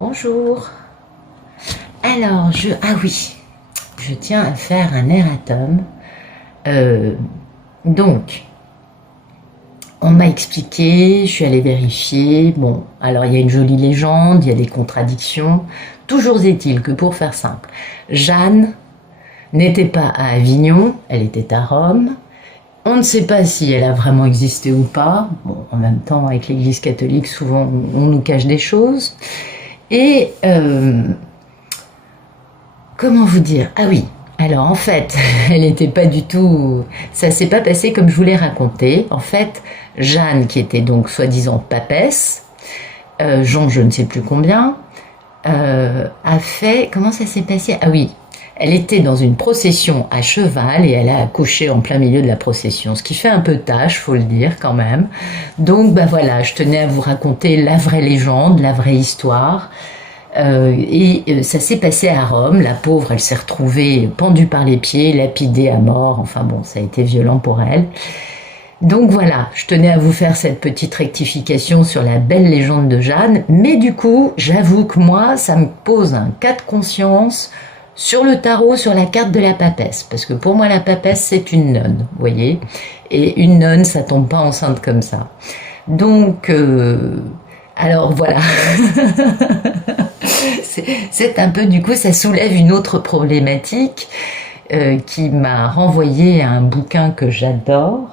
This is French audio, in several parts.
Bonjour. Alors, ah oui, je tiens à faire un erratum. Euh, donc, on m'a expliqué, je suis allée vérifier. Bon, alors il y a une jolie légende, il y a des contradictions. Toujours est-il que pour faire simple, Jeanne n'était pas à Avignon, elle était à Rome. On ne sait pas si elle a vraiment existé ou pas. Bon, en même temps, avec l'Église catholique, souvent on nous cache des choses. Et comment vous dire? Ah oui, alors en fait, elle n'était pas du tout... Ça s'est pas passé comme je vous l'ai raconté. En fait, Jeanne, qui était donc soi-disant papesse, Jean je ne sais plus combien, a fait... Comment ça s'est passé? Ah oui, elle était dans une procession à cheval et elle a accouché en plein milieu de la procession, ce qui fait un peu tâche, faut le dire quand même. Donc bah voilà, je tenais à vous raconter la vraie légende, la vraie histoire. Ça s'est passé à Rome. La pauvre, elle s'est retrouvée pendue par les pieds, lapidée à mort. Enfin bon, ça a été violent pour elle. Donc voilà, je tenais à vous faire cette petite rectification sur la belle légende de Jeanne. Mais du coup, j'avoue que moi, ça me pose un cas de conscience sur le tarot, sur la carte de la papesse. Parce que pour moi, la papesse, c'est une nonne, vous voyez. Et une nonne, ça tombe pas enceinte comme ça. Donc, alors voilà. C'est un peu, du coup, ça soulève une autre problématique qui m'a renvoyé à un bouquin que j'adore,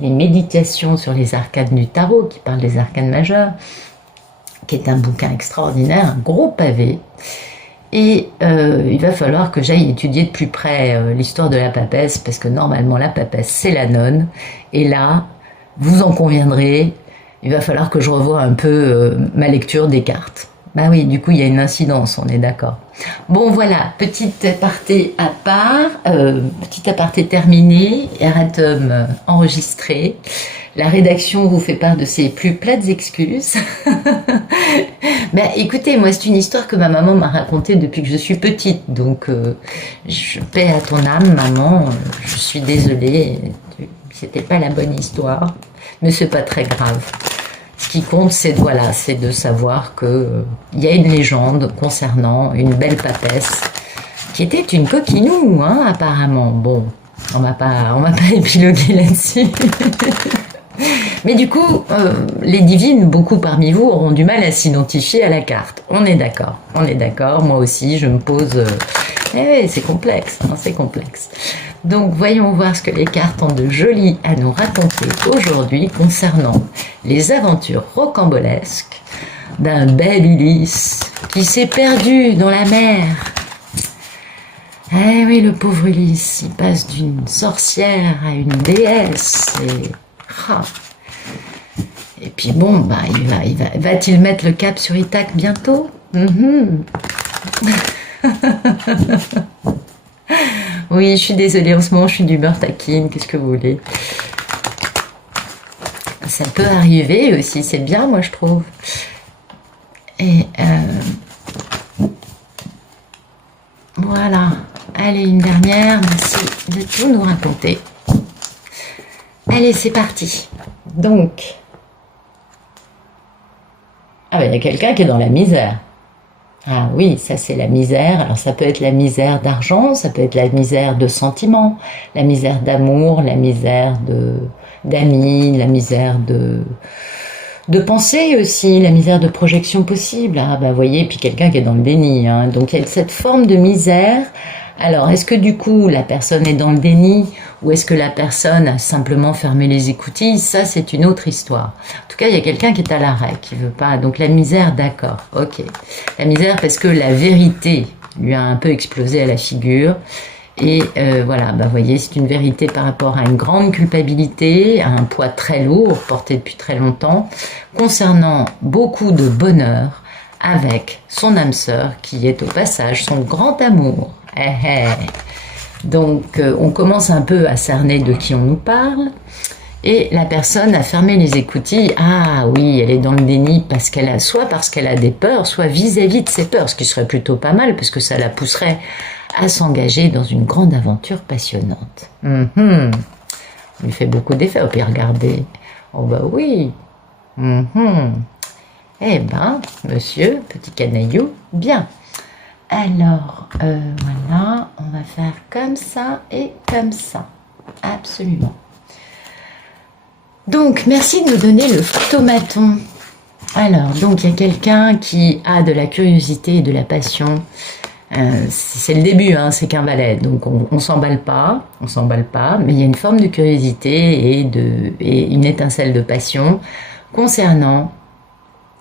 les méditations sur les arcanes du tarot, qui parle des arcanes majeures, qui est un bouquin extraordinaire, un gros pavé. Et il va falloir que j'aille étudier de plus près l'histoire de la papesse, parce que normalement la papesse c'est la nonne, et là, vous en conviendrez, il va falloir que je revoie un peu ma lecture des cartes. Bah oui, du coup, il y a une incidence, on est d'accord. Bon, voilà, petite aparté à part, petit aparté terminé, erratum enregistré. La rédaction vous fait part de ses plus plates excuses. Ben, écoutez, moi, c'est une histoire que ma maman m'a racontée depuis que je suis petite. Donc, je paie à ton âme, maman. Je suis désolée. C'était pas la bonne histoire. Mais c'est pas très grave. Ce qui compte, c'est voilà, c'est de savoir que y a une légende concernant une belle papesse qui était une coquinou, hein, apparemment. Bon, on m'a pas épilogué là-dessus. Mais du coup, les divines, beaucoup parmi vous auront du mal à s'identifier à la carte. On est d'accord. Moi aussi, je me pose. Eh, c'est complexe, hein, c'est complexe. Donc voyons voir ce que les cartes ont de joli à nous raconter aujourd'hui concernant les aventures rocambolesques d'un bel Ulysse qui s'est perdu dans la mer. Eh oui, le pauvre Ulysse, il passe d'une sorcière à une déesse et puis bon, bah va-t-il mettre le cap sur Ithaque bientôt? Oui, je suis désolée, en ce moment je suis d'humeur taquine, qu'est-ce que vous voulez? Ça peut arriver aussi, c'est bien moi je trouve. Et voilà, allez une dernière, merci de tout nous raconter. Allez, c'est parti. Donc, ah ben il y a quelqu'un qui est dans la misère. Ah oui, ça c'est la misère. Alors ça peut être la misère d'argent, ça peut être la misère de sentiments, la misère d'amour, la misère d'amis, la misère de pensée aussi, la misère de projection possible. Ah bah voyez, puis quelqu'un qui est dans le déni. Hein. Donc il y a cette forme de misère. Alors est-ce que du coup la personne est dans le déni ou est-ce que la personne a simplement fermé les écoutilles? Ça c'est une autre histoire. En tout cas il y a quelqu'un qui est à l'arrêt, qui veut pas. Donc la misère, d'accord, ok. La misère parce que la vérité lui a un peu explosé à la figure. Et voilà, bah voyez, c'est une vérité par rapport à une grande culpabilité, à un poids très lourd porté depuis très longtemps, concernant beaucoup de bonheur avec son âme sœur qui est au passage son grand amour. Donc on commence un peu à cerner de qui on nous parle et la personne a fermé les écoutilles. Ah oui, elle est dans le déni parce qu'elle a soit parce qu'elle a des peurs, soit vis-à-vis de ses peurs, ce qui serait plutôt pas mal parce que ça la pousserait à s'engager dans une grande aventure passionnante. Il fait beaucoup d'effets. Puis regardez, oh bah oui. Eh ben, monsieur, petit canaillou, bien. Alors, voilà, on va faire comme ça et comme ça. Absolument. Donc, merci de nous donner le photomaton. Alors, donc, il y a quelqu'un qui a de la curiosité et de la passion. C'est le début, hein, c'est qu'un valet, donc on s'emballe pas, mais il y a une forme de curiosité et une étincelle de passion concernant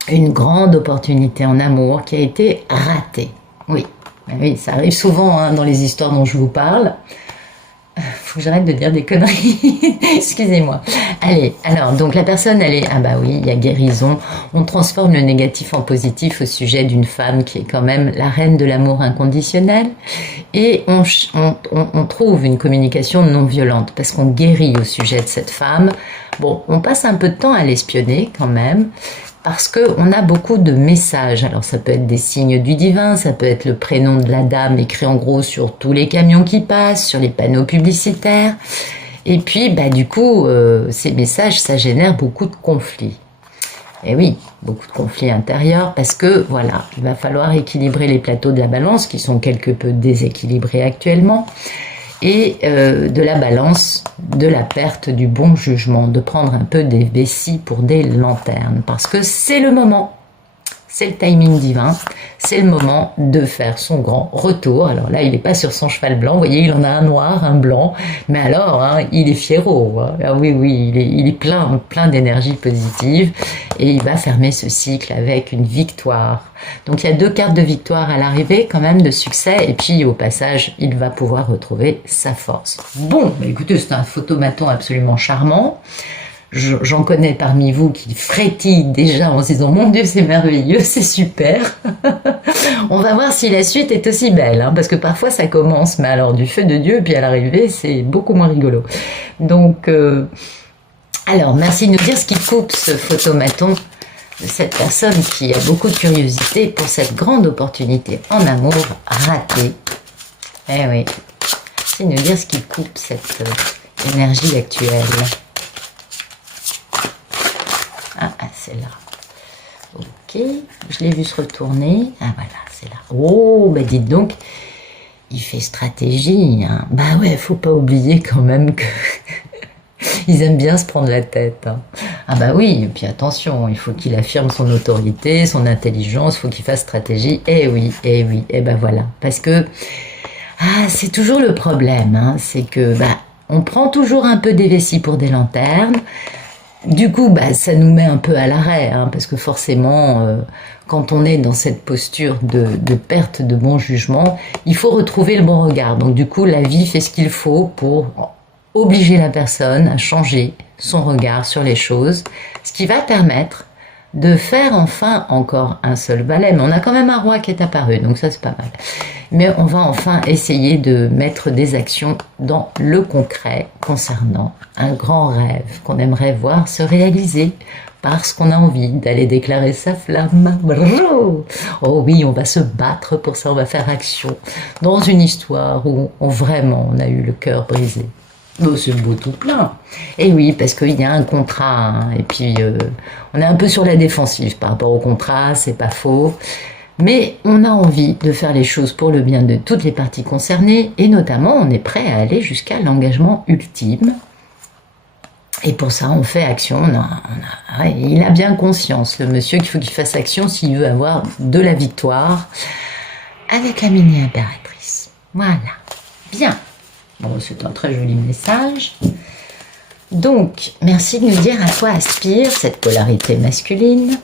une grande opportunité en amour qui a été ratée. Oui, oui, ça arrive souvent hein, dans les histoires dont je vous parle. Faut que j'arrête de dire des conneries. Excusez-moi. Allez, alors, donc la personne, elle est... Ah bah oui, il y a guérison. On transforme le négatif en positif au sujet d'une femme qui est quand même la reine de l'amour inconditionnel. Et on trouve une communication non violente parce qu'on guérit au sujet de cette femme. Bon, on passe un peu de temps à l'espionner quand même. Parce qu'on a beaucoup de messages. Alors ça peut être des signes du divin, ça peut être le prénom de la dame écrit en gros sur tous les camions qui passent, sur les panneaux publicitaires. Et puis bah, du coup, ces messages, ça génère beaucoup de conflits. Et oui, beaucoup de conflits intérieurs parce que voilà, il va falloir équilibrer les plateaux de la balance qui sont quelque peu déséquilibrés actuellement. Et de la balance, de la perte du bon jugement, de prendre un peu des vessies pour des lanternes, parce que c'est le moment, c'est le timing divin, c'est le moment de faire son grand retour. Alors là, il n'est pas sur son cheval blanc, vous voyez, il en a un noir, un blanc, mais alors, hein, il est fiero, hein. Ah oui, oui, il est plein d'énergie positive, et il va fermer ce cycle avec une victoire. Donc il y a 2 cartes de victoire à l'arrivée, quand même, de succès, et puis au passage, il va pouvoir retrouver sa force. Bon, bah écoutez, c'est un photomaton absolument charmant. J'en connais parmi vous qui frétillent déjà en se disant « Mon Dieu, c'est merveilleux, c'est super !» On va voir si la suite est aussi belle, hein, parce que parfois ça commence, mais alors du feu de Dieu, et puis à l'arrivée, c'est beaucoup moins rigolo. Donc, alors, merci de nous dire ce qui coupe ce photomaton de cette personne qui a beaucoup de curiosité pour cette grande opportunité en amour ratée. Eh oui, merci de nous dire ce qui coupe cette énergie actuelle. Ah, c'est là. Ok, je l'ai vu se retourner. Ah voilà, c'est là. Oh, bah dites donc, il fait stratégie. Hein. Bah ouais, faut pas oublier quand même que ils aiment bien se prendre la tête. Hein. Ah bah oui, et puis attention, il faut qu'il affirme son autorité, son intelligence, il faut qu'il fasse stratégie. Eh oui, et ben voilà. Parce que c'est toujours le problème. Hein. C'est que on prend toujours un peu des vessies pour des lanternes. Du coup, ça nous met un peu à l'arrêt, hein, parce que forcément, quand on est dans cette posture de perte de bon jugement, il faut retrouver le bon regard. Donc du coup, la vie fait ce qu'il faut pour obliger la personne à changer son regard sur les choses, ce qui va permettre de faire enfin encore un seul valet. Mais on a quand même un roi qui est apparu, donc ça c'est pas mal. Mais on va enfin essayer de mettre des actions dans le concret concernant un grand rêve qu'on aimerait voir se réaliser parce qu'on a envie d'aller déclarer sa flamme. Oh oui, on va se battre pour ça, on va faire action dans une histoire où vraiment on a eu le cœur brisé. Oh, c'est beau tout plein. Et oui, parce qu'il y a un contrat, hein, et puis on est un peu sur la défensive par rapport au contrat, c'est pas faux. Mais on a envie de faire les choses pour le bien de toutes les parties concernées, et notamment on est prêt à aller jusqu'à l'engagement ultime. Et pour ça, on fait action. Il a bien conscience, le monsieur, qu'il faut qu'il fasse action s'il veut avoir de la victoire avec la mini-impératrice. Voilà. Bien. Bon, c'est un très joli message. Donc, merci de nous dire à quoi aspire cette polarité masculine.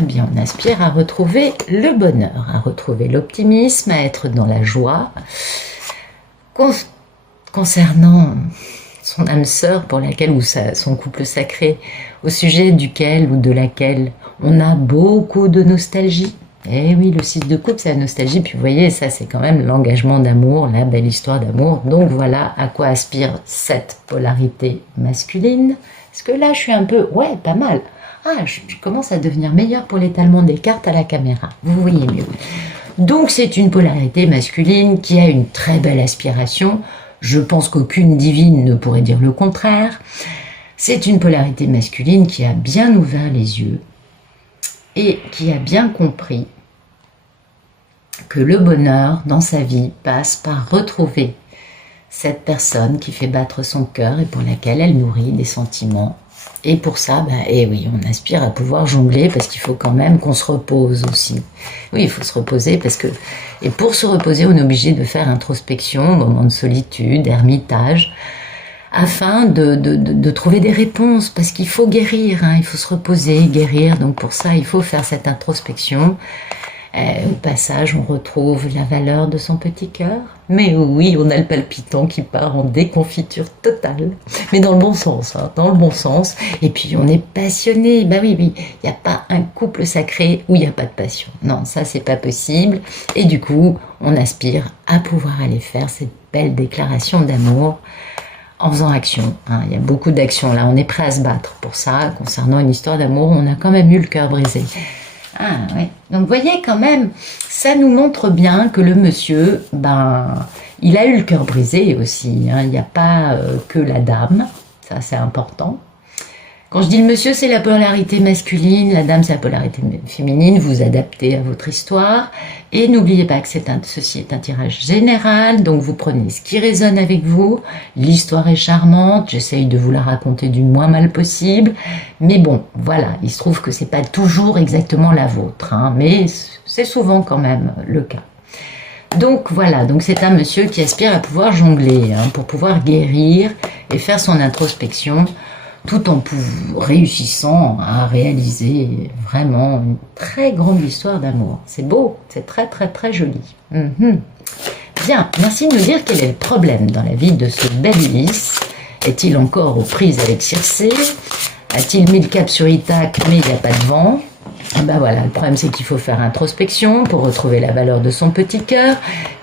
Eh bien, on aspire à retrouver le bonheur, à retrouver l'optimisme, à être dans la joie. Concernant son âme sœur pour laquelle, ou son couple sacré, au sujet duquel ou de laquelle on a beaucoup de nostalgie. Eh oui, le 6 de coupe, c'est la nostalgie. Puis vous voyez, ça c'est quand même l'engagement d'amour, la belle histoire d'amour. Donc voilà à quoi aspire cette polarité masculine. Est-ce que là je suis un peu... Ouais, pas mal. Je commence à devenir meilleure pour l'étalement des cartes à la caméra. Vous voyez mieux. Donc c'est une polarité masculine qui a une très belle aspiration. Je pense qu'aucune divine ne pourrait dire le contraire. C'est une polarité masculine qui a bien ouvert les yeux et qui a bien compris que le bonheur dans sa vie passe par retrouver cette personne qui fait battre son cœur et pour laquelle elle nourrit des sentiments. Et pour ça, eh oui, on aspire à pouvoir jongler parce qu'il faut quand même qu'on se repose aussi. Oui, il faut se reposer parce que... Et pour se reposer, on est obligé de faire introspection, moment de solitude, ermitage, afin de trouver des réponses, parce qu'il faut guérir, hein, il faut se reposer, guérir. Donc pour ça, il faut faire cette introspection. Au passage, on retrouve la valeur de son petit cœur. Mais oui, on a le palpitant qui part en déconfiture totale. Mais dans le bon sens, hein, dans le bon sens. Et puis, on est passionné. Bah oui, il n'y a pas un couple sacré où il n'y a pas de passion. Non, ça, c'est pas possible. Et du coup, on aspire à pouvoir aller faire cette belle déclaration d'amour en faisant action. Hein. Il y a beaucoup d'actions là. On est prêt à se battre pour ça. Concernant une histoire d'amour, on a quand même eu le cœur brisé. Ah ouais. Donc vous voyez quand même, ça nous montre bien que le monsieur, il a eu le cœur brisé aussi. Hein. Il n'y a pas que la dame, ça c'est important. Quand je dis le monsieur, c'est la polarité masculine, la dame c'est la polarité féminine, vous adaptez à votre histoire. Et n'oubliez pas que ceci est un tirage général, donc vous prenez ce qui résonne avec vous. L'histoire est charmante, j'essaye de vous la raconter du moins mal possible. Mais bon, voilà, il se trouve que c'est pas toujours exactement la vôtre, hein, mais c'est souvent quand même le cas. Donc voilà, donc c'est un monsieur qui aspire à pouvoir jongler, hein, pour pouvoir guérir et faire son introspection, tout en réussissant à réaliser vraiment une très grande histoire d'amour. C'est beau, c'est très très très joli. Bien, merci de nous dire quel est le problème dans la vie de ce bel Ulysse. Est-il encore aux prises avec Circé? A-t-il mis le cap sur Ithaque, mais il n'y a pas de vent? Voilà, le problème c'est qu'il faut faire introspection pour retrouver la valeur de son petit cœur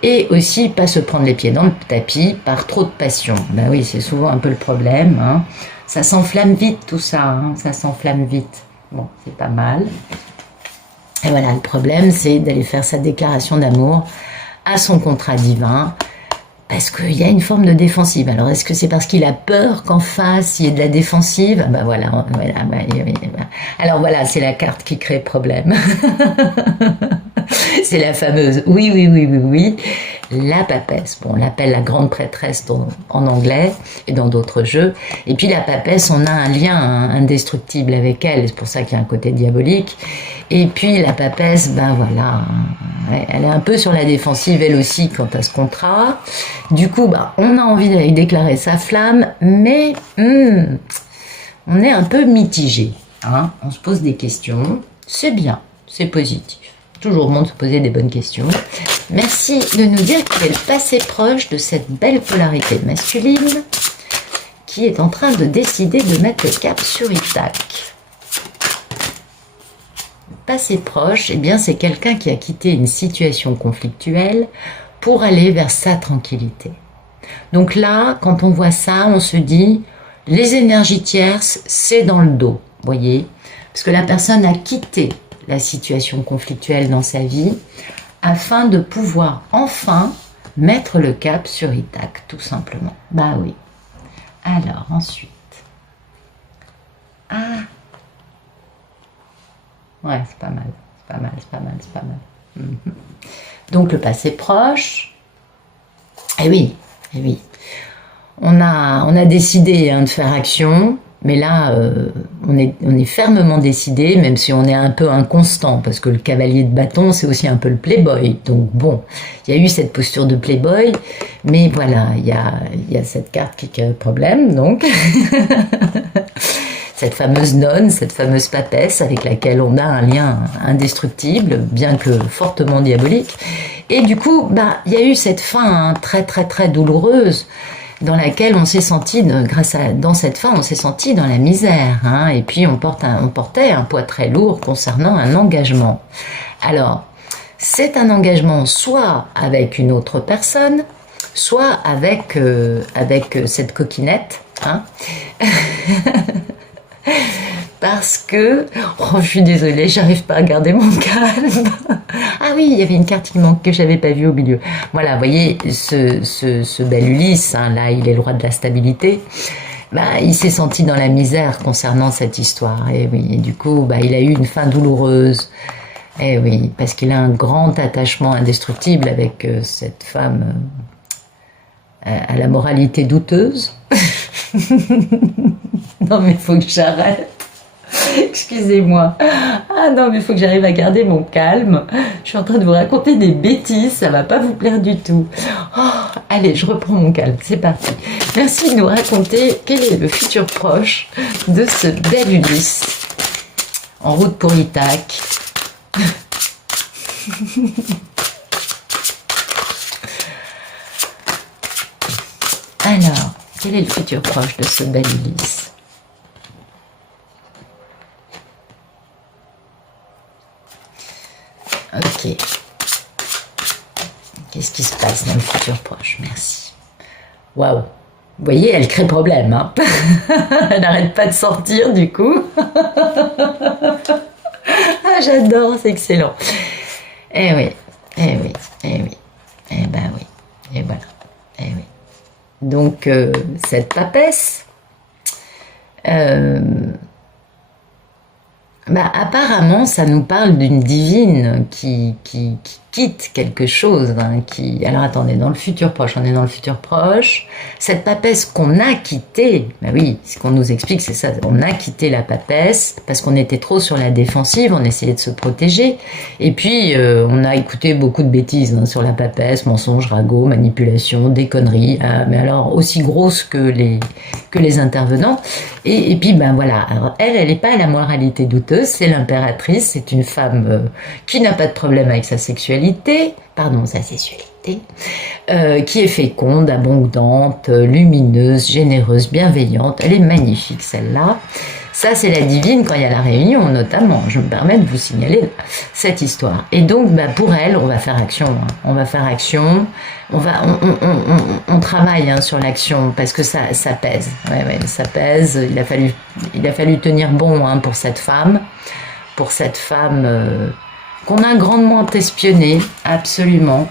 et aussi pas se prendre les pieds dans le tapis par trop de passion. Oui, c'est souvent un peu le problème, hein. Ça s'enflamme vite tout ça, hein. Ça s'enflamme vite. Bon, c'est pas mal. Et voilà, le problème c'est d'aller faire sa déclaration d'amour à son contrat divin, parce qu'il y a une forme de défensive. Alors, est-ce que c'est parce qu'il a peur qu'en face, il y ait de la défensive? Alors voilà, c'est la carte qui crée problème. C'est la fameuse oui, la papesse. Bon, on l'appelle la grande prêtresse en anglais et dans d'autres jeux. Et puis la papesse, on a un lien indestructible avec elle, c'est pour ça qu'il y a un côté diabolique. Et puis la papesse, voilà, elle est un peu sur la défensive elle aussi quant à ce contrat. Du coup, on a envie d'aller déclarer sa flamme, mais on est un peu mitigé, hein. On se pose des questions, c'est bien, c'est positif. Toujours bon de se poser des bonnes questions. Merci de nous dire quel est le passé proche de cette belle polarité masculine qui est en train de décider de mettre le cap sur Ithaque. Le passé proche, c'est quelqu'un qui a quitté une situation conflictuelle pour aller vers sa tranquillité. Donc là, quand on voit ça, on se dit, les énergies tierces, c'est dans le dos, voyez, parce que la personne a quitté la situation conflictuelle dans sa vie, afin de pouvoir enfin mettre le cap sur Ithaque, tout simplement. Oui. Alors, ensuite. Ouais, c'est pas mal. Donc, le passé proche. Eh oui. On a décidé de faire action. Mais là, on est fermement décidé, même si on est un peu inconstant, parce que le cavalier de bâton, c'est aussi un peu le playboy. Donc bon, il y a eu cette posture de playboy, mais voilà, il y a cette carte qui crée le problème, donc. Cette fameuse nonne, cette fameuse papesse avec laquelle on a un lien indestructible, bien que fortement diabolique. Et du coup, il y a eu cette fin très très très douloureuse, dans laquelle on s'est senti, dans cette fin, on s'est senti dans la misère, hein, et puis on portait un poids très lourd concernant un engagement. Alors, c'est un engagement soit avec une autre personne, soit avec cette coquinette, hein. parce que, oh, je suis désolée, j'arrive pas à garder mon calme. Ah oui, il y avait une carte qui manque que j'avais pas vue au milieu. Voilà, vous voyez, ce bel Ulysse, hein, là, il est le roi de la stabilité. Bah, il s'est senti dans la misère concernant cette histoire. Et oui, et du coup, bah, il a eu une fin douloureuse. Et oui, parce qu'il a un grand attachement indestructible avec cette femme à la moralité douteuse. Non, mais il faut que j'arrête. Excusez-moi. Ah non, mais il faut que j'arrive à garder mon calme. Je suis en train de vous raconter des bêtises, ça va pas vous plaire du tout. Oh, allez, je reprends mon calme, c'est parti. Merci de nous raconter quel est le futur proche de ce bel Ulysse. En route pour Ithaque. Alors, quel est le futur proche de ce bel Ulysse? Ok. Qu'est-ce qui se passe dans le futur proche? Merci. Waouh. Vous voyez, elle crée problème. Hein. Elle n'arrête pas de sortir du coup. Ah, j'adore, c'est excellent. Eh oui, eh oui, eh oui. Eh ben oui. Et voilà. Eh oui. Donc, cette papesse, bah, apparemment, ça nous parle d'une divine qui quitte quelque chose. Hein, alors attendez, dans le futur proche, on est dans le futur proche. Cette papesse qu'on a quittée, bah oui, ce qu'on nous explique, c'est ça. On a quitté la papesse parce qu'on était trop sur la défensive, on essayait de se protéger. Et puis, on a écouté beaucoup de bêtises hein, sur la papesse, mensonges, ragots, manipulations, des conneries. Mais alors, aussi grosses que les intervenants. Et puis, ben voilà. Alors, elle n'est pas à la moralité douteuse, c'est l'impératrice, c'est une femme qui n'a pas de problème avec sa sexualité, qui est féconde, abondante, lumineuse, généreuse, bienveillante. Elle est magnifique, celle-là. Ça, c'est la divine quand il y a la réunion, notamment. Je me permets de vous signaler cette histoire. Et donc, bah, pour elle, on va faire action. Hein. On va faire action. On travaille hein, sur l'action parce que ça pèse. Ouais, ça pèse. Il a fallu tenir bon hein, pour cette femme. Qu'on a grandement espionnée, absolument.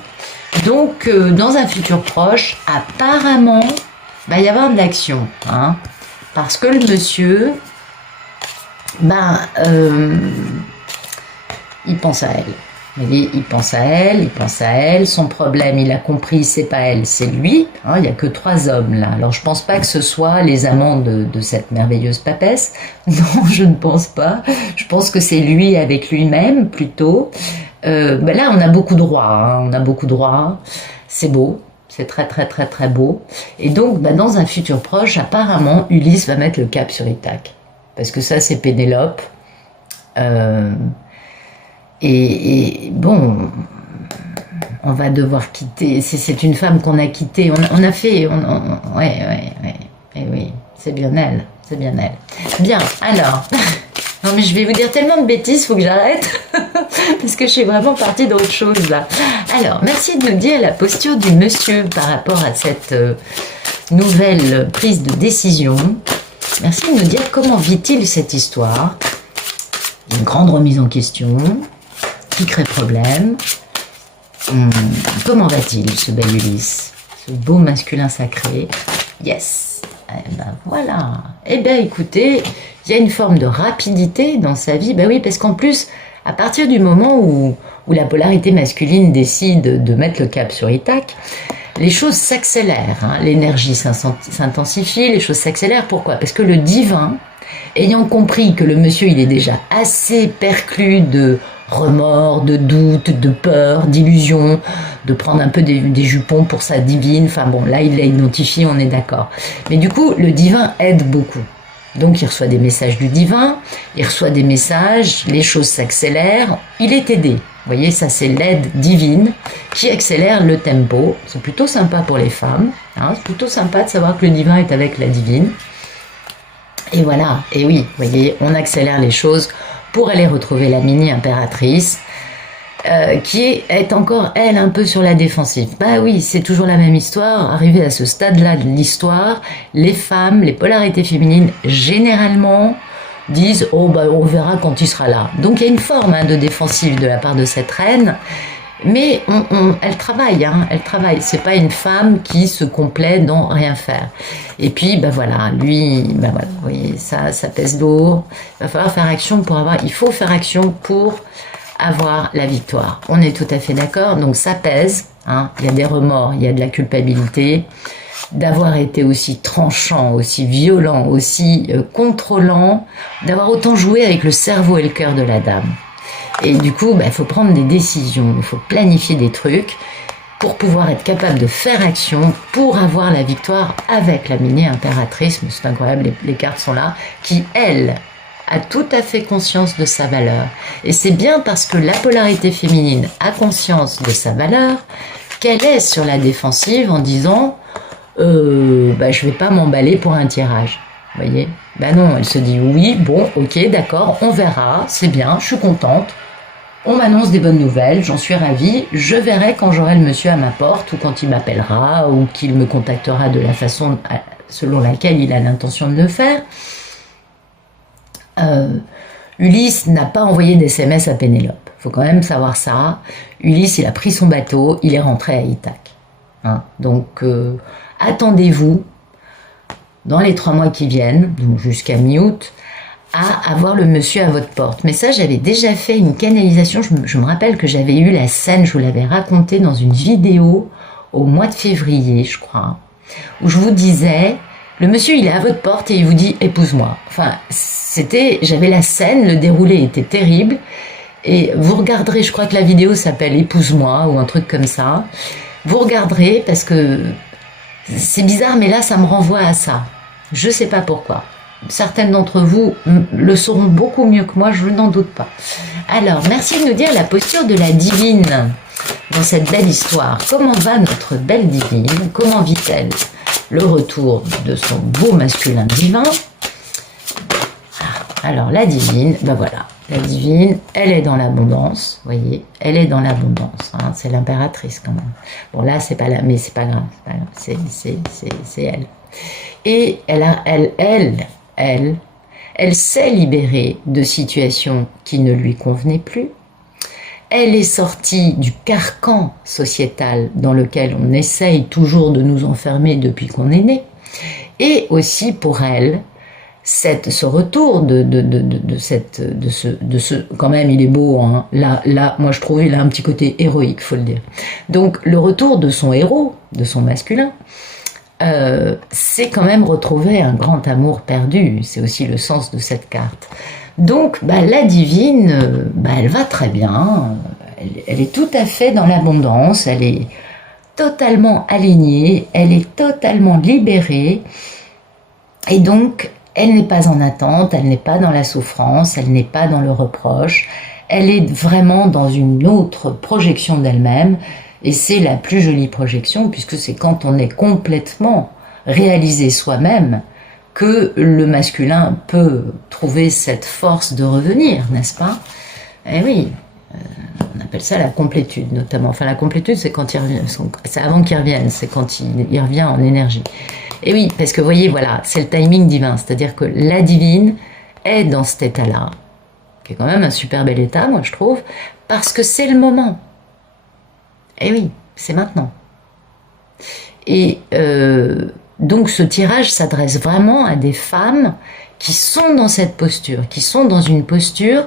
Donc, dans un futur proche, apparemment, va y avoir de l'action. Hein, parce que le monsieur... il pense à elle. Il pense à elle. Son problème, il a compris, c'est pas elle, c'est lui. Hein, il n'y a que 3 hommes là. Alors je pense pas que ce soit les amants de cette merveilleuse papesse. Non, je ne pense pas. Je pense que c'est lui avec lui-même plutôt. Là, on a beaucoup de droits. Hein, on a beaucoup de droits. C'est beau. C'est très très très très beau. Et donc, dans un futur proche, apparemment, Ulysse va mettre le cap sur Ithaque. Parce que ça, c'est Pénélope. Et bon, on va devoir quitter. C'est une femme qu'on a quittée. On a fait... oui, c'est bien elle. C'est bien elle. Bien, alors... Non, mais je vais vous dire tellement de bêtises, faut que j'arrête. Parce que je suis vraiment partie d'autre chose, là. Alors, merci de nous dire la posture du monsieur par rapport à cette nouvelle prise de décision. Merci de nous dire comment vit-il cette histoire. Une grande remise en question qui crée problème. Comment va-t-il, ce bel Ulysse? Ce beau masculin sacré. Yes. Eh ben voilà. Eh bien écoutez, il y a une forme de rapidité dans sa vie. Ben oui, parce qu'en plus, à partir du moment où la polarité masculine décide de mettre le cap sur Ithaque, les choses s'accélèrent, hein. L'énergie s'intensifie, les choses s'accélèrent. Pourquoi? Parce que le divin, ayant compris que le monsieur il est déjà assez perclus de remords, de doutes, de peur, d'illusions, de prendre un peu des jupons pour sa divine, enfin bon, là il l'a identifié, on est d'accord. Mais du coup, le divin aide beaucoup. Donc il reçoit des messages du divin, il reçoit des messages, les choses s'accélèrent, il est aidé. Vous voyez, ça c'est l'aide divine qui accélère le tempo. C'est plutôt sympa pour les femmes. Hein, c'est plutôt sympa de savoir que le divin est avec la divine. Et voilà, et oui, vous voyez, on accélère les choses pour aller retrouver la mini-impératrice qui est encore, elle, un peu sur la défensive. Bah oui, c'est toujours la même histoire. Arrivé à ce stade-là de l'histoire, les femmes, les polarités féminines, généralement, disent oh bah on verra quand il sera là. Donc il y a une forme de défensive de la part de cette reine, mais elle travaille, elle travaille. C'est pas une femme qui se complaît dans rien faire. Et puis bah voilà, lui, bah voilà, vous voyez, ça pèse lourd. Il va falloir faire action pour avoir. Il faut faire action pour avoir la victoire. On est tout à fait d'accord. Donc ça pèse. Il y a des remords, il y a de la culpabilité. D'avoir été aussi tranchant, aussi violent, aussi contrôlant, d'avoir autant joué avec le cerveau et le cœur de la dame. Et du coup, il faut prendre des décisions, il faut planifier des trucs pour pouvoir être capable de faire action pour avoir la victoire avec la mini-impératrice. Mais c'est incroyable, les cartes sont là, qui, elle, a tout à fait conscience de sa valeur. Et c'est bien parce que la polarité féminine a conscience de sa valeur qu'elle est sur la défensive en disant je vais pas m'emballer pour un tirage. Vous voyez? Non, elle se dit oui, bon, ok, d'accord, on verra, c'est bien, je suis contente. On m'annonce des bonnes nouvelles, j'en suis ravie. Je verrai quand j'aurai le monsieur à ma porte ou quand il m'appellera ou qu'il me contactera de la façon selon laquelle il a l'intention de le faire. Ulysse n'a pas envoyé d'SMS à Pénélope. Faut quand même savoir ça. Ulysse, il a pris son bateau, il est rentré à Ithaque. Donc, attendez-vous, dans les 3 mois qui viennent, donc jusqu'à mi-août, à avoir le monsieur à votre porte. Mais ça, j'avais déjà fait une canalisation. Je me rappelle que j'avais eu la scène, je vous l'avais raconté dans une vidéo au mois de février, je crois, où je vous disais, le monsieur, il est à votre porte et il vous dit « épouse-moi ». Enfin, j'avais la scène, le déroulé était terrible. Et vous regarderez, je crois que la vidéo s'appelle « épouse-moi » ou un truc comme ça. Vous regarderez parce que c'est bizarre, mais là, ça me renvoie à ça. Je sais pas pourquoi. Certaines d'entre vous le sauront beaucoup mieux que moi, je n'en doute pas. Alors, merci de nous dire la posture de la divine dans cette belle histoire. Comment va notre belle divine? Comment vit-elle le retour de son beau masculin divin? Alors, la divine, voilà. La divine, elle est dans l'abondance, vous voyez, elle est dans l'abondance, c'est l'impératrice quand même. Bon là, c'est pas là, mais c'est pas grave, c'est elle. Et elle s'est libérée de situations qui ne lui convenaient plus. Elle est sortie du carcan sociétal dans lequel on essaye toujours de nous enfermer depuis qu'on est né. Et aussi pour elle, ce retour de ce quand même il est beau là moi je trouve il a un petit côté héroïque, faut le dire. Donc le retour de son héros, de son masculin, c'est quand même retrouver un grand amour perdu. C'est aussi le sens de cette carte. Donc la divine, elle va très bien, elle est tout à fait dans l'abondance, elle est totalement alignée, elle est totalement libérée, et donc elle n'est pas en attente, elle n'est pas dans la souffrance, elle n'est pas dans le reproche, elle est vraiment dans une autre projection d'elle-même, et c'est la plus jolie projection, puisque c'est quand on est complètement réalisé soi-même que le masculin peut trouver cette force de revenir, n'est-ce pas? Eh oui, on appelle ça la complétude, notamment. Enfin, la complétude, c'est quand il revient, c'est avant qu'il revienne, c'est quand il revient en énergie. Et oui, parce que vous voyez, voilà, c'est le timing divin, c'est-à-dire que la divine est dans cet état-là, qui est quand même un super bel état, moi je trouve, parce que c'est le moment. Et oui, c'est maintenant. Et donc ce tirage s'adresse vraiment à des femmes qui sont dans cette posture, qui sont dans une posture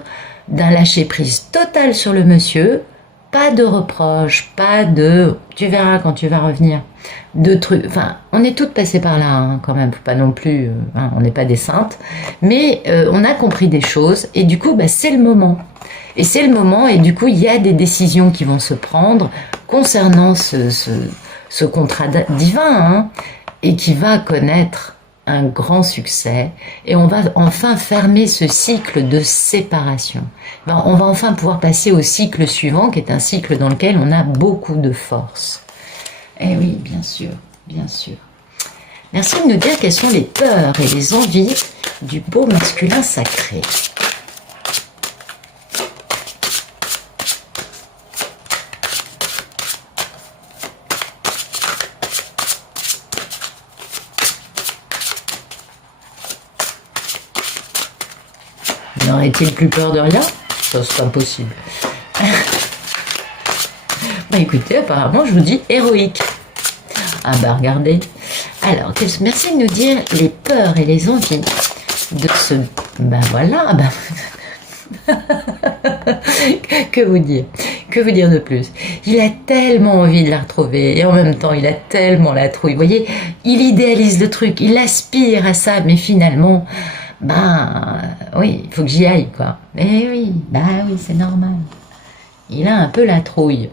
d'un lâcher-prise total sur le monsieur, pas de reproches, pas de « tu verras quand tu vas revenir », de trucs, enfin, on est toutes passées par là, quand même, faut pas non plus, on n'est pas des saintes, mais on a compris des choses, et du coup, c'est le moment. Et c'est le moment, et du coup, il y a des décisions qui vont se prendre concernant ce contrat divin, et qui va connaître un grand succès, et on va enfin fermer ce cycle de séparation. On va enfin pouvoir passer au cycle suivant, qui est un cycle dans lequel on a beaucoup de force. Eh oui, bien sûr, bien sûr. Merci de nous dire quelles sont les peurs et les envies du beau masculin sacré. N'aurait-il plus peur de rien? Ça, c'est impossible. Bah écoutez, apparemment, je vous dis héroïque. Ah bah regardez. Alors, merci de nous dire les peurs et les envies de ce... Ben voilà, que vous dire? Que vous dire de plus? Il a tellement envie de la retrouver et en même temps, il a tellement la trouille. Vous voyez, il idéalise le truc, il aspire à ça, mais finalement, oui, il faut que j'y aille, quoi. Mais oui, c'est normal. Il a un peu la trouille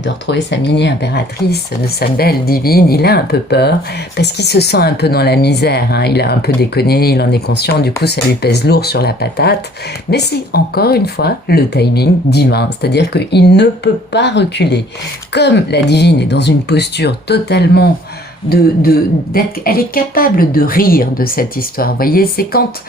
de retrouver sa mini-impératrice, de sa belle divine. Il a un peu peur parce qu'il se sent un peu dans la misère, hein. Il a un peu déconné, il en est conscient, du coup ça lui pèse lourd sur la patate, mais c'est encore une fois le timing divin, c'est-à-dire qu'il ne peut pas reculer. Comme la divine est dans une posture totalement elle est capable de rire de cette histoire. Vous voyez, c'est quand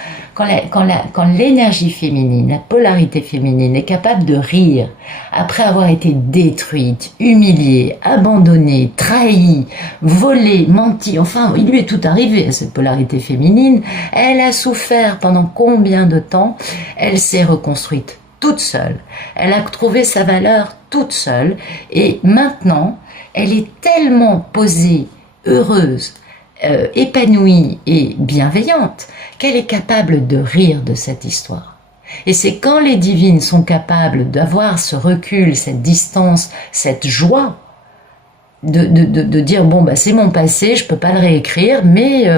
l'énergie féminine, la polarité féminine est capable de rire après avoir été détruite, humiliée, abandonnée, trahie, volée, mentie. Enfin, il lui est tout arrivé à cette polarité féminine. Elle a souffert pendant combien de temps? Elle s'est reconstruite toute seule. Elle a trouvé sa valeur toute seule. Et maintenant, elle est tellement posée, heureuse, épanouie et bienveillante, qu'elle est capable de rire de cette histoire. Et c'est quand les divines sont capables d'avoir ce recul, cette distance, cette joie, de dire, bon, c'est mon passé, je peux pas le réécrire, mais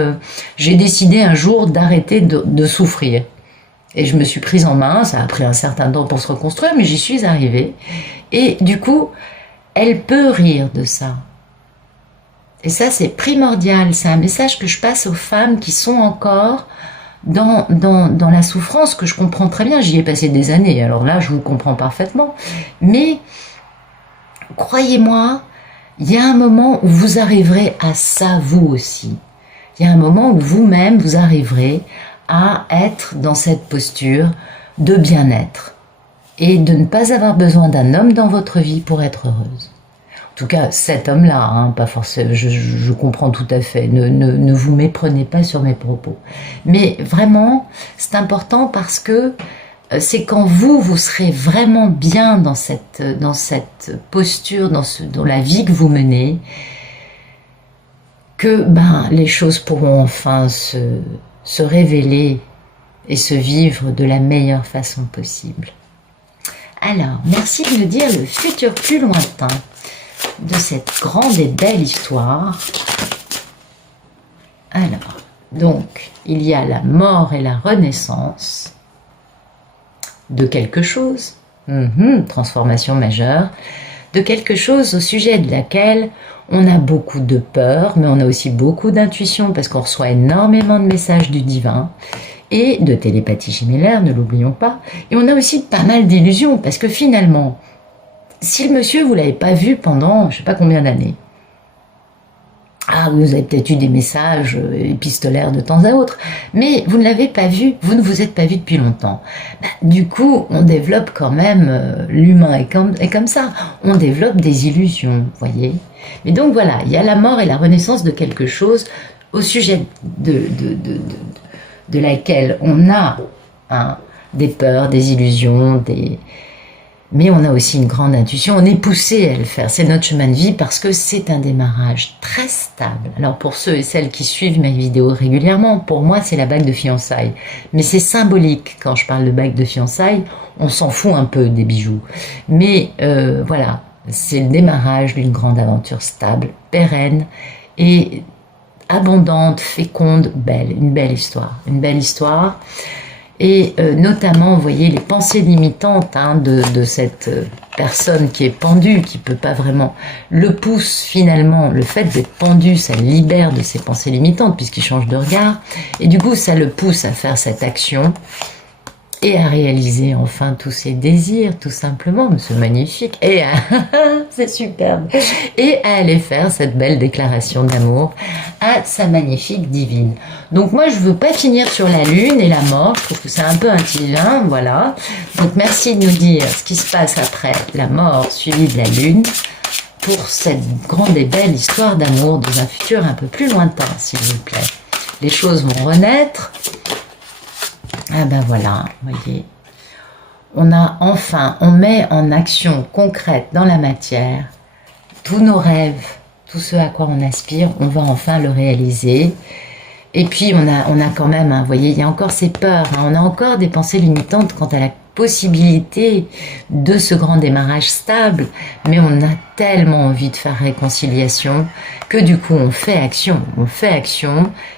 j'ai décidé un jour d'arrêter de souffrir. Et je me suis prise en main, ça a pris un certain temps pour se reconstruire, mais j'y suis arrivée. Et du coup, elle peut rire de ça. Et ça, c'est primordial. C'est un message que je passe aux femmes qui sont encore dans la souffrance, que je comprends très bien. J'y ai passé des années, alors là, je vous comprends parfaitement. Mais, croyez-moi, il y a un moment où vous arriverez à ça, vous aussi. Il y a un moment où vous-même, vous arriverez à être dans cette posture de bien-être et de ne pas avoir besoin d'un homme dans votre vie pour être heureuse. En tout cas, cet homme-là, pas forcément, je comprends tout à fait, ne vous méprenez pas sur mes propos. Mais vraiment, c'est important parce que c'est quand vous serez vraiment bien dans cette posture, dans la vie que vous menez, que les choses pourront enfin se révéler et se vivre de la meilleure façon possible. Alors, merci de me dire le futur plus lointain de cette grande et belle histoire. Alors, donc, il y a la mort et la renaissance de quelque chose, transformation majeure, de quelque chose au sujet de laquelle on a beaucoup de peur, mais on a aussi beaucoup d'intuition parce qu'on reçoit énormément de messages du divin et de télépathie gémellaire, ne l'oublions pas. Et on a aussi pas mal d'illusions parce que finalement, si le monsieur, vous ne l'avez pas vu pendant je ne sais pas combien d'années, vous avez peut-être eu des messages épistolaires de temps à autre, mais vous ne l'avez pas vu, vous ne vous êtes pas vu depuis longtemps. Du coup, on développe quand même, l'humain est comme ça, on développe des illusions, vous voyez. Mais donc voilà, il y a la mort et la renaissance de quelque chose au sujet de laquelle on a des peurs, des illusions, mais on a aussi une grande intuition, on est poussé à le faire, c'est notre chemin de vie parce que c'est un démarrage très stable. Alors pour ceux et celles qui suivent mes vidéos régulièrement, pour moi c'est la bague de fiançailles, mais c'est symbolique quand je parle de bague de fiançailles, on s'en fout un peu des bijoux, mais voilà, c'est le démarrage d'une grande aventure stable, pérenne et abondante, féconde, belle, une belle histoire. Et notamment, vous voyez, les pensées limitantes de cette personne qui est pendue, qui peut pas vraiment, le pousse finalement, le fait d'être pendu, ça le libère de ses pensées limitantes puisqu'il change de regard, et du coup ça le pousse à faire cette action et à réaliser enfin tous ses désirs, tout simplement, c'est magnifique, et c'est superbe, et à aller faire cette belle déclaration d'amour à sa magnifique divine. Donc moi je veux pas finir sur la lune et la mort, je trouve que c'est un peu anti-divin, voilà. Donc merci de nous dire ce qui se passe après la mort suivie de la lune, pour cette grande et belle histoire d'amour dans un futur un peu plus lointain, s'il vous plaît. Les choses vont renaître. Ah ben voilà, vous voyez. On a enfin, on met en action concrète dans la matière tous nos rêves, tout ce à quoi on aspire, on va enfin le réaliser. Et puis on a quand même, hein, vous voyez, il y a encore ces peurs, hein, on a encore des pensées limitantes quant à la possibilité de ce grand démarrage stable, mais on a tellement envie de faire réconciliation que du coup on fait action,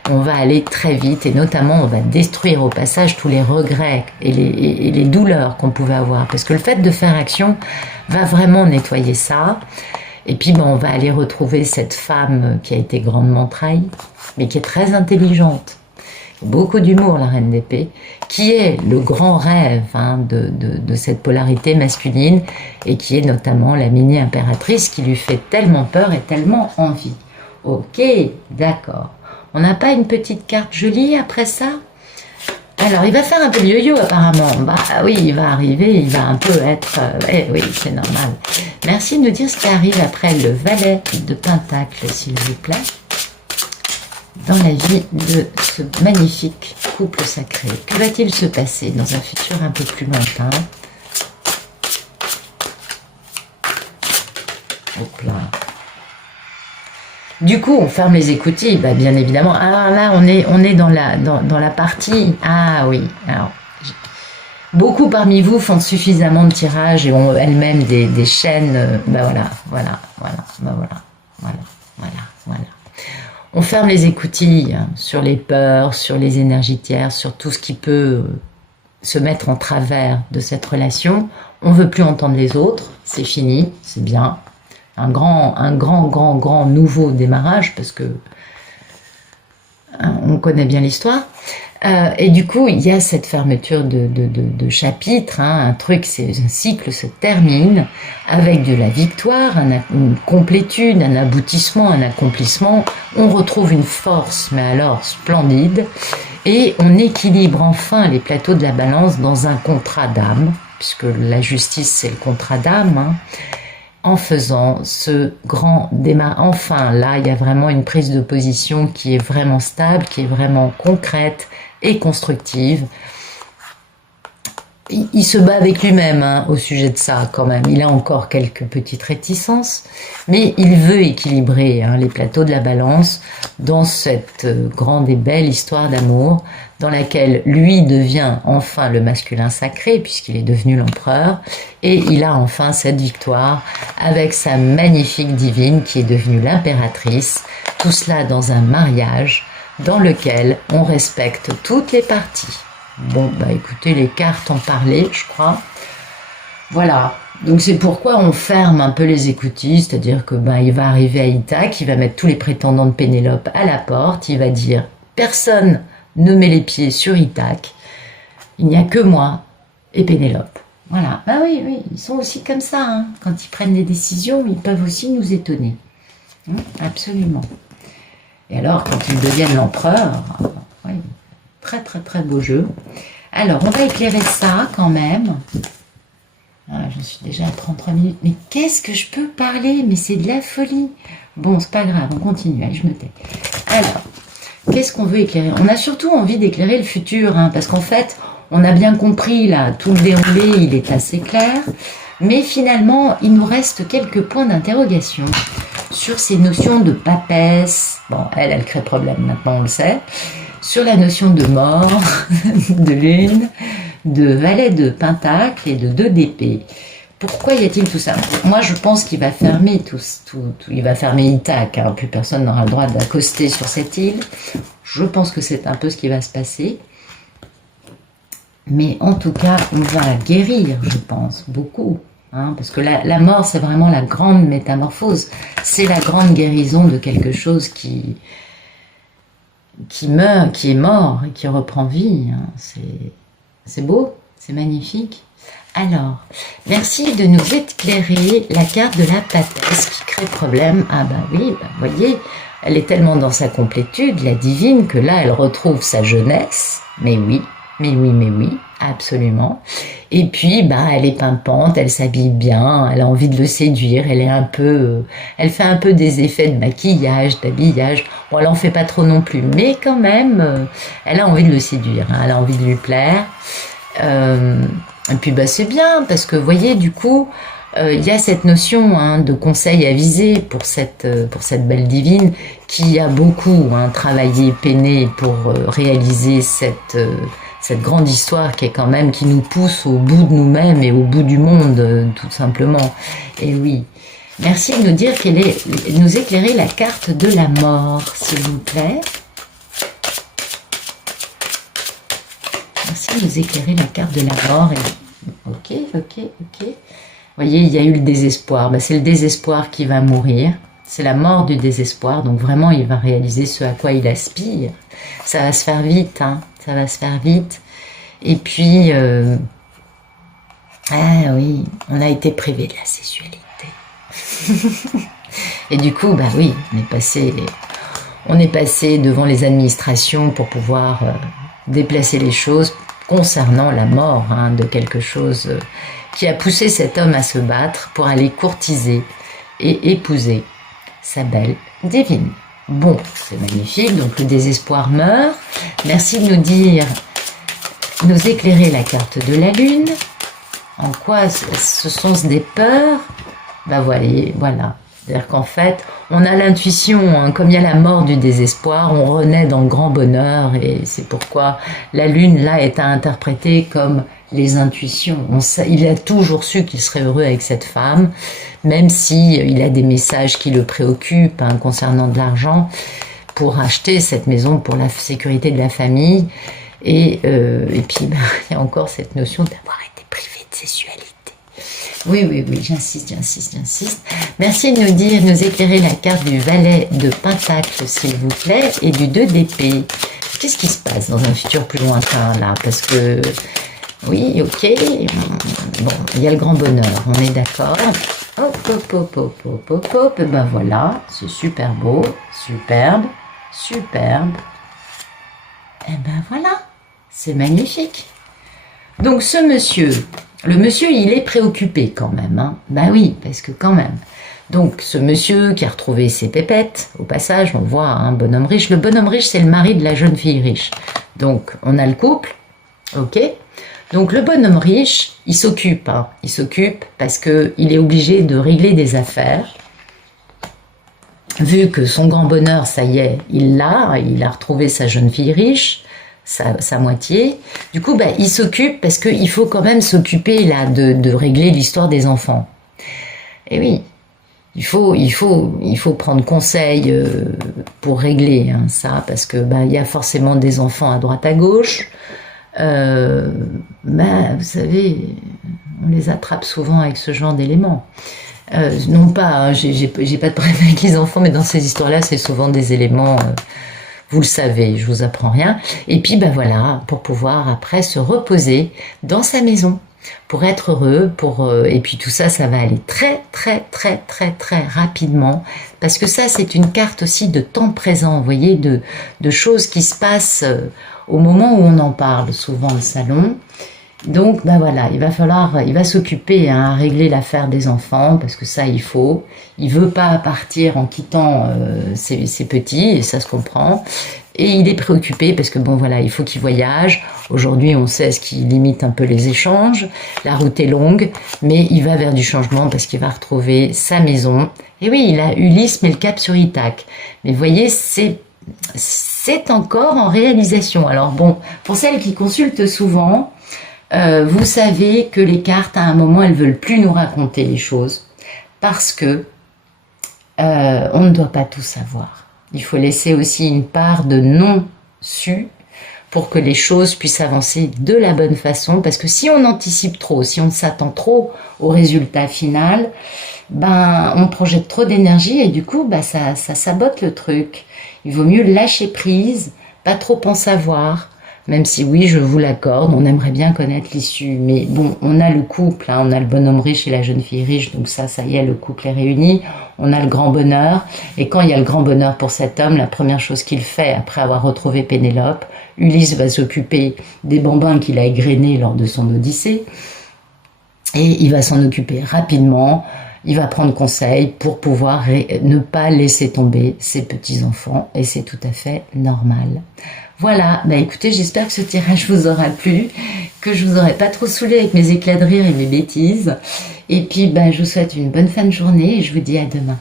on va aller très vite et notamment on va détruire au passage tous les regrets et les douleurs qu'on pouvait avoir, parce que le fait de faire action va vraiment nettoyer ça. Et puis on va aller retrouver cette femme qui a été grandement trahie, mais qui est très intelligente. Beaucoup d'humour, la reine d'épée, qui est le grand rêve hein, de cette polarité masculine et qui est notamment la mini-impératrice qui lui fait tellement peur et tellement envie. Ok, d'accord. On n'a pas une petite carte jolie après ça? Alors, il va faire un peu de yo-yo apparemment. Bah oui, il va arriver, il va un peu être... oui, c'est normal. Merci de nous dire ce qui arrive après le valet de Pentacle, s'il vous plaît, dans la vie de ce magnifique couple sacré. Que va-t-il se passer dans un futur un peu plus lointain? Hop là. Du coup, on ferme les écoutilles, bah, bien évidemment. Alors là, on est dans la partie... Ah oui, alors... Beaucoup parmi vous font suffisamment de tirages et ont elles-mêmes des chaînes... voilà. On ferme les écoutilles sur les peurs, sur les énergies tierces, sur tout ce qui peut se mettre en travers de cette relation. On ne veut plus entendre les autres, c'est fini, c'est bien. Un grand nouveau démarrage, parce que on connaît bien l'histoire. Et du coup, il y a cette fermeture de chapitre, hein, un truc, c'est un cycle se termine avec de la victoire, une complétude, un aboutissement, un accomplissement. On retrouve une force, mais alors splendide, et on équilibre enfin les plateaux de la balance dans un contrat d'âme, puisque la justice c'est le contrat d'âme, hein, en faisant ce grand démarrage. Enfin, là, il y a vraiment une prise de position qui est vraiment stable, qui est vraiment concrète et constructive. Il se bat avec lui-même hein, au sujet de ça quand même. Il a encore quelques petites réticences, mais il veut équilibrer hein, les plateaux de la balance dans cette grande et belle histoire d'amour dans laquelle lui devient enfin le masculin sacré puisqu'il est devenu l'empereur et il a enfin cette victoire avec sa magnifique divine qui est devenue l'impératrice. Tout cela dans un mariage dans lequel on respecte toutes les parties. Bon, bah écoutez, les cartes en parlaient, je crois. Voilà, donc c'est pourquoi on ferme un peu les écoutilles, c'est-à-dire que ben il va arriver à Ithaque, il va mettre tous les prétendants de Pénélope à la porte, il va dire « Personne ne met les pieds sur Ithaque, il n'y a que moi et Pénélope. » Voilà, bah oui, ils sont aussi comme ça, hein. Quand ils prennent des décisions, ils peuvent aussi nous étonner. Absolument. Et alors, quand ils deviennent l'empereur, oui, très beau jeu. Alors, on va éclairer ça quand même. Ah, j'en suis déjà à 33 minutes. Mais qu'est-ce que je peux parler? Mais c'est de la folie. Bon, c'est pas grave, on continue. Allez, je me tais. Alors, qu'est-ce qu'on veut éclairer? On a surtout envie d'éclairer le futur, hein, parce qu'en fait, on a bien compris, là, tout le déroulé, il est assez clair. Mais finalement, il nous reste quelques points d'interrogation sur ces notions de papesse. Bon, elle crée problème, maintenant on le sait. Sur la notion de mort, de lune, de valet de pentacle et de 2 d'épée. Pourquoi y a-t-il tout ça? Moi, je pense qu'il va fermer tout, il va fermer Ithaque, hein. Plus personne n'aura le droit d'accoster sur cette île. Je pense que c'est un peu ce qui va se passer. Mais en tout cas, on va guérir, je pense, beaucoup. Hein, parce que la mort, c'est vraiment la grande métamorphose. C'est la grande guérison de quelque chose qui meurt, qui est mort et qui reprend vie. Hein. C'est beau, c'est magnifique. Alors, merci de nous éclairer la carte de la papesse qui crée problème. Ah bah oui, bah, vous voyez, elle est tellement dans sa complétude, la divine, que là, elle retrouve sa jeunesse. Mais oui, mais oui, absolument. Et puis, bah, elle est pimpante, elle s'habille bien, elle a envie de le séduire, elle fait un peu des effets de maquillage, d'habillage. Bon, elle en fait pas trop non plus, mais quand même, elle a envie de le séduire, hein, elle a envie de lui plaire. Et puis, bah, c'est bien, parce que, vous voyez, du coup, il y a cette notion hein, de conseil avisé pour cette belle divine qui a beaucoup hein, travaillé, peiné pour réaliser cette grande histoire qui est quand même qui nous pousse au bout de nous-mêmes et au bout du monde tout simplement. Et oui, merci de nous dire nous éclairer la carte de la mort, s'il vous plaît. Merci de nous éclairer la carte de la mort. Ok. Vous voyez, il y a eu le désespoir. Ben, c'est le désespoir qui va mourir. C'est la mort du désespoir. Donc vraiment, il va réaliser ce à quoi il aspire. Ça va se faire vite, hein. Ça va se faire vite. Et puis, ah oui, on a été privé de la sexualité. Et du coup, bah oui, on est passé devant les administrations pour pouvoir déplacer les choses concernant la mort hein, de quelque chose qui a poussé cet homme à se battre pour aller courtiser et épouser sa belle divine. Bon, c'est magnifique, donc le désespoir meurt. Merci de nous éclairer la carte de la lune. En quoi ce sont des peurs? Ben voilà. C'est-à-dire qu'en fait, on a l'intuition, hein, comme il y a la mort du désespoir, on renaît dans le grand bonheur et c'est pourquoi la lune, là, est à interpréter comme les intuitions. Il a toujours su qu'il serait heureux avec cette femme, même si il a des messages qui le préoccupent hein, concernant de l'argent pour acheter cette maison pour la sécurité de la famille. Et puis, ben, il y a encore cette notion d'avoir été privé de sexualité. Oui, j'insiste. Merci de nous éclairer la carte du valet de Pentacle, s'il vous plaît, et du 2 d'épée. Qu'est-ce qui se passe dans un futur plus lointain, là? Parce que, oui, ok, bon, il y a le grand bonheur, on est d'accord. Hop, ben voilà, c'est super beau, superbe. Et ben voilà, c'est magnifique. Donc ce monsieur... Le monsieur, il est préoccupé quand même. Hein. Ben oui, parce que quand même. Donc, ce monsieur qui a retrouvé ses pépettes, au passage, on voit un bonhomme riche. Le bonhomme riche, c'est le mari de la jeune fille riche. Donc, on a le couple, ok. Donc, le bonhomme riche, il s'occupe. Hein. Il s'occupe parce qu'il est obligé de régler des affaires. Vu que son grand bonheur, ça y est, il a retrouvé sa jeune fille riche. Sa moitié. Du coup, bah, il s'occupe parce qu'il faut quand même s'occuper là de régler l'histoire des enfants. Et oui, il faut prendre conseil pour régler hein, ça, parce que bah, y a forcément des enfants à droite à gauche. Bah, vous savez, on les attrape souvent avec ce genre d'éléments. Non pas, hein, j'ai pas de problème avec les enfants, mais dans ces histoires-là, c'est souvent des éléments... Vous le savez, je vous apprends rien. Et puis, ben voilà, pour pouvoir après se reposer dans sa maison, pour être heureux, et puis tout ça, ça va aller très rapidement, parce que ça, c'est une carte aussi de temps présent, vous voyez, de choses qui se passent au moment où on en parle, souvent le salon. Donc, ben voilà, il va s'occuper hein, à régler l'affaire des enfants, parce que ça, il faut. Il veut pas partir en quittant ses petits, et ça se comprend. Et il est préoccupé parce que, bon, voilà, il faut qu'il voyage. Aujourd'hui, on sait ce qui limite un peu les échanges. La route est longue, mais il va vers du changement parce qu'il va retrouver sa maison. Et oui, il a Ulysse, mais le cap sur Ithaque. Mais vous voyez, c'est encore en réalisation. Alors bon, pour celles qui consultent souvent... vous savez que les cartes, à un moment, elles veulent plus nous raconter les choses parce que on ne doit pas tout savoir. Il faut laisser aussi une part de non-su pour que les choses puissent avancer de la bonne façon, parce que si on anticipe trop, si on s'attend trop au résultat final, ben on projette trop d'énergie et du coup ben, ça sabote le truc. Il vaut mieux lâcher prise, pas trop en savoir, même si oui, je vous l'accorde, on aimerait bien connaître l'issue. Mais bon, on a le couple, hein, on a le bonhomme riche et la jeune fille riche, donc ça y est, le couple est réuni. On a le grand bonheur. Et quand il y a le grand bonheur pour cet homme, la première chose qu'il fait, après avoir retrouvé Pénélope, Ulysse va s'occuper des bambins qu'il a égrenés lors de son odyssée. Et il va s'en occuper rapidement. Il va prendre conseil pour pouvoir ne pas laisser tomber ses petits-enfants. Et c'est tout à fait normal. Voilà, bah écoutez, j'espère que ce tirage vous aura plu, que je vous aurai pas trop saoulé avec mes éclats de rire et mes bêtises. Et puis, bah, je vous souhaite une bonne fin de journée et je vous dis à demain.